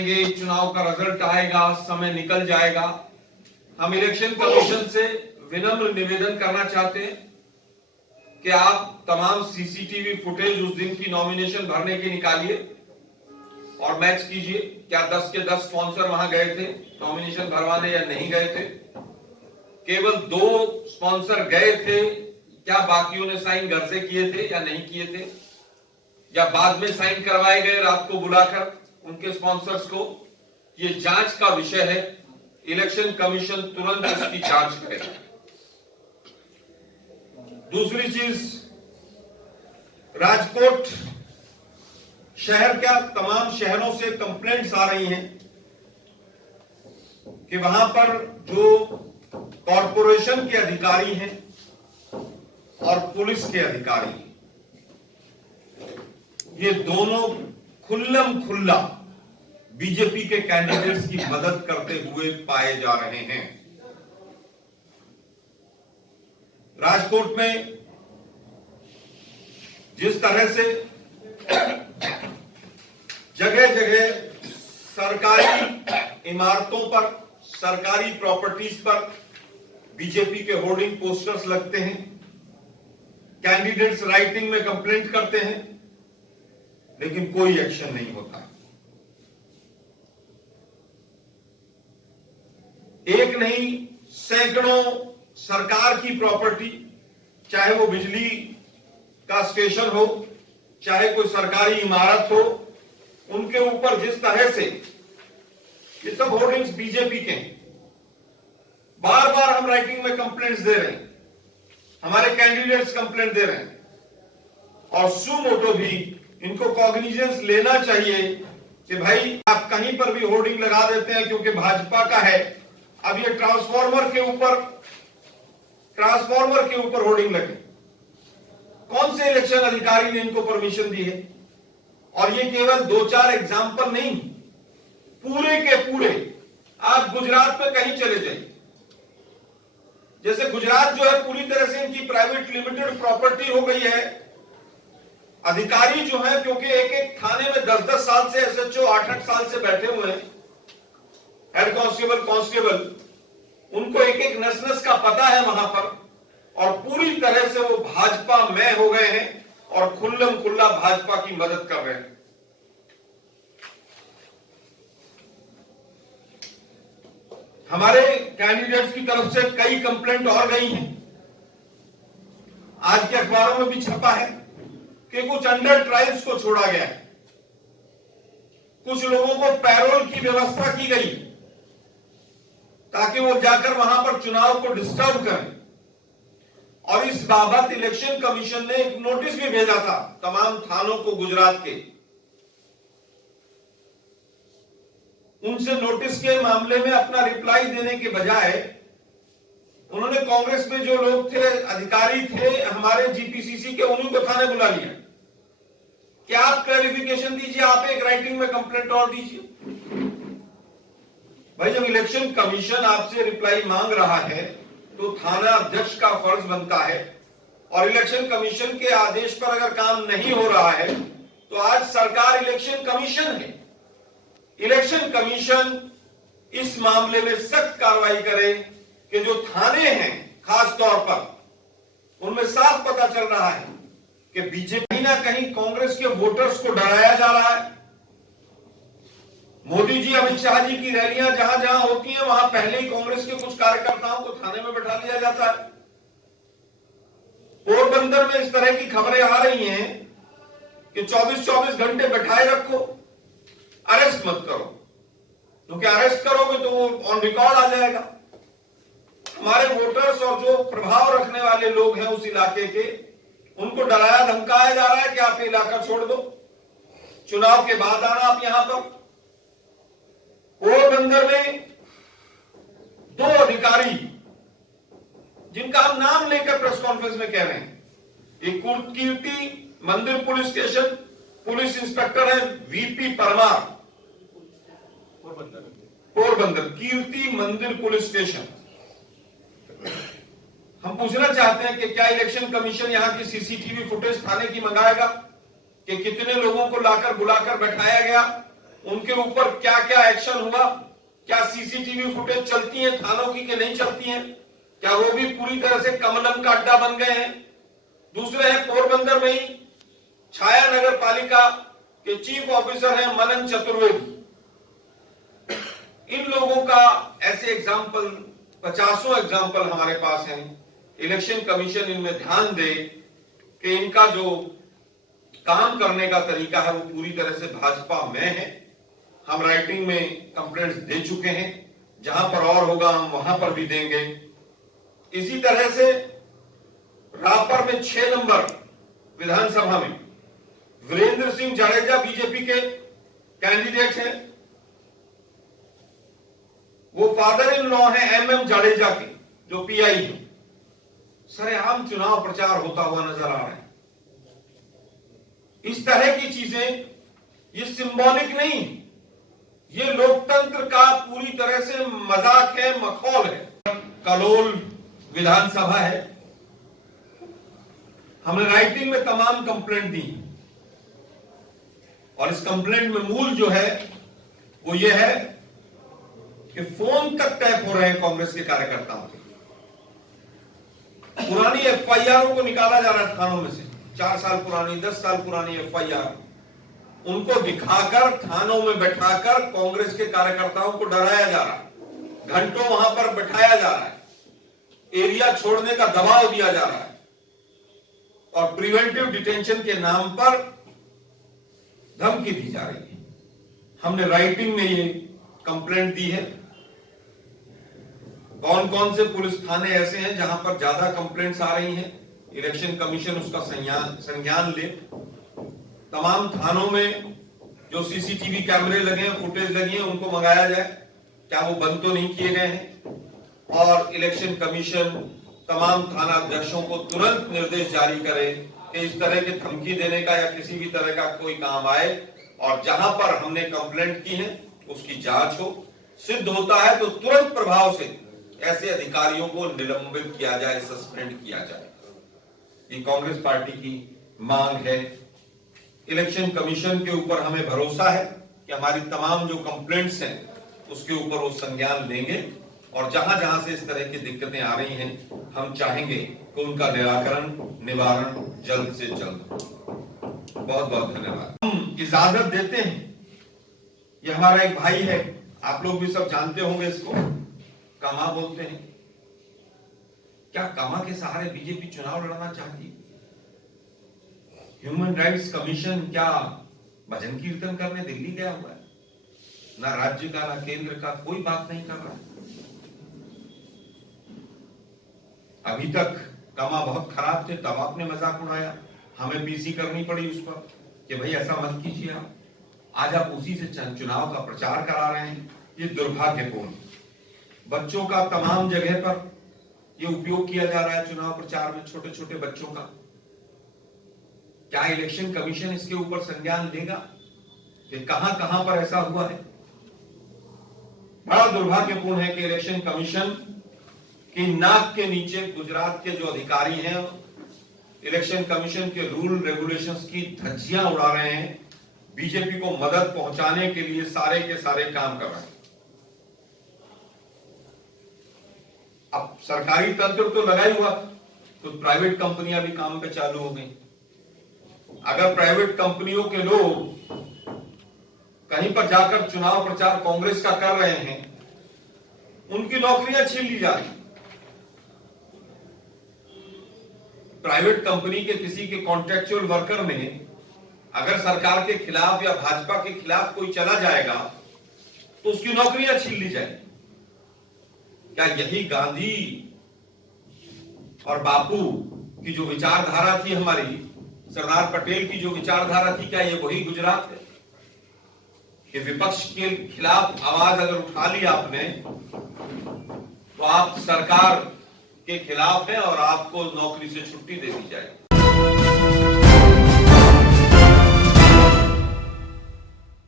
जाएंगे, चुनाव का रिजल्ट आएगा, समय निकल जाएगा। हम इलेक्शन कमीशन से विनम्र निवेदन करना चाहते हैं कि आप तमाम सीसीटीवी फुटेज उस दिन की नॉमिनेशन भरने की निकालिए और मैच कीजिए। क्या 10 के 10 स्पॉन्सर वहां गए थे नॉमिनेशन भरवाने या नहीं गए थे? केवल 2 स्पॉन्सर गए थे, क्या बाकियों ने साइन घर से किए थे या नहीं किए थे, या बाद में साइन करवाए गए रात को बुलाकर उनके स्पॉन्सर्स को? ये जांच का विषय है। इलेक्शन कमीशन तुरंत इसकी जांच करे। दूसरी चीज, राजकोट शहर क्या तमाम शहरों से कंप्लेंट्स आ रही हैं कि वहां पर जो कॉरपोरेशन के अधिकारी हैं और पुलिस के अधिकारी, ये दोनों खुल्लम खुल्ला बीजेपी के कैंडिडेट्स की मदद करते हुए पाए जा रहे हैं। राजकोट में जिस तरह से जगह जगह सरकारी इमारतों पर, सरकारी प्रॉपर्टीज पर बीजेपी के होर्डिंग पोस्टर्स लगते हैं, कैंडिडेट्स राइटिंग में कंप्लेंट करते हैं, लेकिन कोई एक्शन नहीं होता। एक नहीं, सैकड़ों सरकार की प्रॉपर्टी, चाहे वो बिजली का स्टेशन हो, चाहे कोई सरकारी इमारत हो, उनके ऊपर जिस तरह से ये सब होर्डिंग्स बीजेपी के हैं। बार बार हम राइटिंग में कंप्लेंट्स दे रहे हैं, हमारे कैंडिडेट्स कंप्लेंट दे रहे हैं, और सुमोटो भी इनको कॉग्निजेंस लेना चाहिए कि भाई आप कहीं पर भी होर्डिंग लगा देते हैं क्योंकि भाजपा का है। अब ये ट्रांसफॉर्मर के ऊपर होर्डिंग लगे, कौन से इलेक्शन अधिकारी ने इनको परमिशन दी है? और ये केवल 2-4 एग्जाम्पल नहीं, पूरे के पूरे। आप गुजरात में कहीं चले जाइए, जैसे गुजरात जो है पूरी तरह से इनकी प्राइवेट लिमिटेड प्रॉपर्टी हो गई है। अधिकारी जो है, क्योंकि एक एक थाने में 10-10 साल से, एसएचओ 8-8 साल से बैठे हुए हैं, हेड कांस्टेबल, उनको एक एक नस नस का पता है वहां पर, और पूरी तरह से वो भाजपा में हो गए हैं और खुल्लम खुल्ला भाजपा की मदद कर रहे हैं। हमारे कैंडिडेट्स की तरफ से कई कंप्लेंट और गई हैं। आज के अखबारों में भी छपा है कि कुछ अंडर ट्रायल्स को छोड़ा गया है, कुछ लोगों को पैरोल की व्यवस्था की गई ताकि वो जाकर वहां पर चुनाव को डिस्टर्ब करें। और इस बाबत इलेक्शन कमीशन ने एक नोटिस भी भेजा था तमाम थानों को गुजरात के। उनसे नोटिस के मामले में अपना रिप्लाई देने के बजाय उन्होंने कांग्रेस में जो लोग थे, अधिकारी थे हमारे जीपीसीसी के, उन्हीं को थाने बुला लिया कि आप क्लैरिफिकेशन दीजिए, आप एक राइटिंग में कंप्लेंट और दीजिए। भाई, जब इलेक्शन कमीशन आपसे रिप्लाई मांग रहा है तो थाना अध्यक्ष का फर्ज बनता है, और इलेक्शन कमीशन के आदेश पर अगर काम नहीं हो रहा है तो आज सरकार इलेक्शन कमीशन है। इलेक्शन कमीशन इस मामले में सख्त कार्रवाई करे कि जो थाने हैं खास तौर पर, उनमें साफ पता चल रहा है कि बीजेपी कहीं ना कहीं कांग्रेस के वोटर्स को डराया जा रहा है। मोदी जी, अमित शाह जी की रैलियां जहां जहां होती हैं वहां पहले ही कांग्रेस के कुछ कार्यकर्ताओं को थाने में बैठा लिया जाता है। पोरबंदर में इस तरह की खबरें आ रही हैं कि 24-24 घंटे बैठाए रखो, अरेस्ट मत करो, क्योंकि अरेस्ट करोगे तो वो ऑन रिकॉर्ड आ जाएगा। हमारे वोटर्स और जो प्रभाव रखने वाले लोग हैं उस इलाके के, उनको डराया धमकाया जा रहा है कि आप ये इलाका छोड़ दो, चुनाव के बाद आना आप यहां पर। पोरबंदर में 2 अधिकारी जिनका हम नाम लेकर प्रेस कॉन्फ्रेंस में कह रहे हैं, एक कीर्ति मंदिर पुलिस स्टेशन पुलिस इंस्पेक्टर है वीपी परमार, पोरबंदर कीर्ति मंदिर पुलिस स्टेशन। हम पूछना चाहते हैं कि क्या इलेक्शन कमीशन यहां की सीसीटीवी फुटेज थाने की मंगाएगा कि कितने लोगों को लाकर बुलाकर बैठाया गया, उनके ऊपर क्या क्या एक्शन हुआ, क्या सीसीटीवी फुटेज चलती है थानों की कि नहीं चलती है, क्या वो भी पूरी तरह से कमलम का अड्डा बन गए हैं। दूसरे हैं पोरबंदर में ही छाया नगर पालिका के चीफ ऑफिसर हैं मनन चतुर्वेदी। इन लोगों का ऐसे एग्जाम्पल 50 एग्जाम्पल हमारे पास हैं। इलेक्शन कमीशन इनमें ध्यान दे कि इनका जो काम करने का तरीका है वो पूरी तरह से भाजपा में है। हम राइटिंग में कंप्लेंट्स दे चुके हैं, जहां पर और होगा हम वहां पर भी देंगे। इसी तरह से रापर में 6 नंबर विधानसभा में वीरेंद्र सिंह जाडेजा बीजेपी के कैंडिडेट हैं। वो फादर इन लॉ है एमएम जाडेजा के, जो पीआई है। सरेआम चुनाव प्रचार होता हुआ नजर आ रहा है। इस तरह की चीजें ये सिंबॉलिक नहीं, ये लोकतंत्र का पूरी तरह से मजाक है, मखौल है। कलोल विधानसभा है, हमने राइटिंग में तमाम कंप्लेंट दी और इस कंप्लेंट में मूल जो है वो ये है कि फोन तक टैप हो रहे हैं कांग्रेस के कार्यकर्ताओं के। पुरानी एफआईआर को निकाला जा रहा है थानों में से, 4 साल पुरानी, 10 साल पुरानी एफआईआर, उनको दिखाकर थानों में बैठाकर कांग्रेस के कार्यकर्ताओं को डराया जा रहा है। घंटों वहां पर बैठाया जा रहा है, एरिया छोड़ने का दबाव दिया जा रहा है और प्रिवेंटिव डिटेंशन के नाम पर धमकी दी जा रही है। हमने राइटिंग में ये कंप्लेंट दी है। कौन कौन से पुलिस थाने ऐसे हैं जहां पर ज्यादा कंप्लेंट्स आ रही हैं, इलेक्शन कमीशन उसका संज्ञान ले। तमाम थानों में जो सीसीटीवी कैमरे लगे हैं, फुटेज लगी है, उनको मंगाया जाए, क्या वो बंद तो नहीं किए गए हैं। और इलेक्शन कमीशन तमाम थाना अध्यक्षों को तुरंत निर्देश जारी करे कि इस तरह की धमकी देने का या किसी भी तरह का कोई काम आए और जहां पर हमने कंप्लेंट की है उसकी जांच हो। सिद्ध होता है तो तुरंत प्रभाव से ऐसे अधिकारियों को निलंबित किया जाए, सस्पेंड किया जाए। ये कांग्रेस पार्टी की मांग है। इलेक्शन कमीशन के ऊपर हमें भरोसा है कि हमारी तमाम जो कंप्लेंट्स हैं उसके ऊपर वो संज्ञान लेंगे और जहां जहां से इस तरह की दिक्कतें आ रही हैं हम चाहेंगे कि उनका निराकरण, निवारण जल्द से जल्द हो। बहुत बहुत धन्यवाद। हम इजाजत देते हैं, ये हमारा एक भाई है, आप लोग भी सब जानते होंगे इसको, कामा बोलते हैं। क्या कामा के सहारे बीजेपी चुनाव लड़ना चाहती है? ह्यूमन राइट्स कमीशन क्या भजन कीर्तन करने दिल्ली गया हुआ है? ना राज्य का ना केंद्र का कोई बात नहीं कर रहा है। अभी तक कामा बहुत खराब थे, तब आपने मजाक उड़ाया, हमें पीसी करनी पड़ी उस पर कि भाई ऐसा मत कीजिए आप। आज आप उसी से चुनाव का प्रचार करा रहे हैं। ये दुर्भाग्यपूर्ण। बच्चों का तमाम जगह पर ये उपयोग किया जा रहा है चुनाव प्रचार में, छोटे छोटे बच्चों का। क्या इलेक्शन कमीशन इसके ऊपर संज्ञान लेगा कि कहां कहां पर ऐसा हुआ है? बड़ा दुर्भाग्यपूर्ण है कि इलेक्शन कमीशन की नाक के नीचे गुजरात के जो अधिकारी हैं इलेक्शन कमीशन के रूल रेगुलेशंस की धज्जियां उड़ा रहे हैं, बीजेपी को मदद पहुंचाने के लिए सारे के सारे काम कर रहे हैं। अब सरकारी तंत्र तो लगा ही हुआ, तो प्राइवेट कंपनियां भी काम पे चालू हो गई। अगर प्राइवेट कंपनियों के लोग कहीं पर जाकर चुनाव प्रचार कांग्रेस का कर रहे हैं, उनकी नौकरियां छीन ली जा रही। प्राइवेट कंपनी के किसी के कॉन्ट्रेक्चुअल वर्कर में अगर सरकार के खिलाफ या भाजपा के खिलाफ कोई चला जाएगा तो उसकी नौकरियां छीन ली जाएगी। क्या यही गांधी और बापू की जो विचारधारा थी, हमारी सरदार पटेल की जो विचारधारा थी, क्या ये वही गुजरात है कि विपक्ष के खिलाफ आवाज अगर उठा ली आपने तो आप सरकार के खिलाफ हैं और आपको नौकरी से छुट्टी दे दी जाएगी?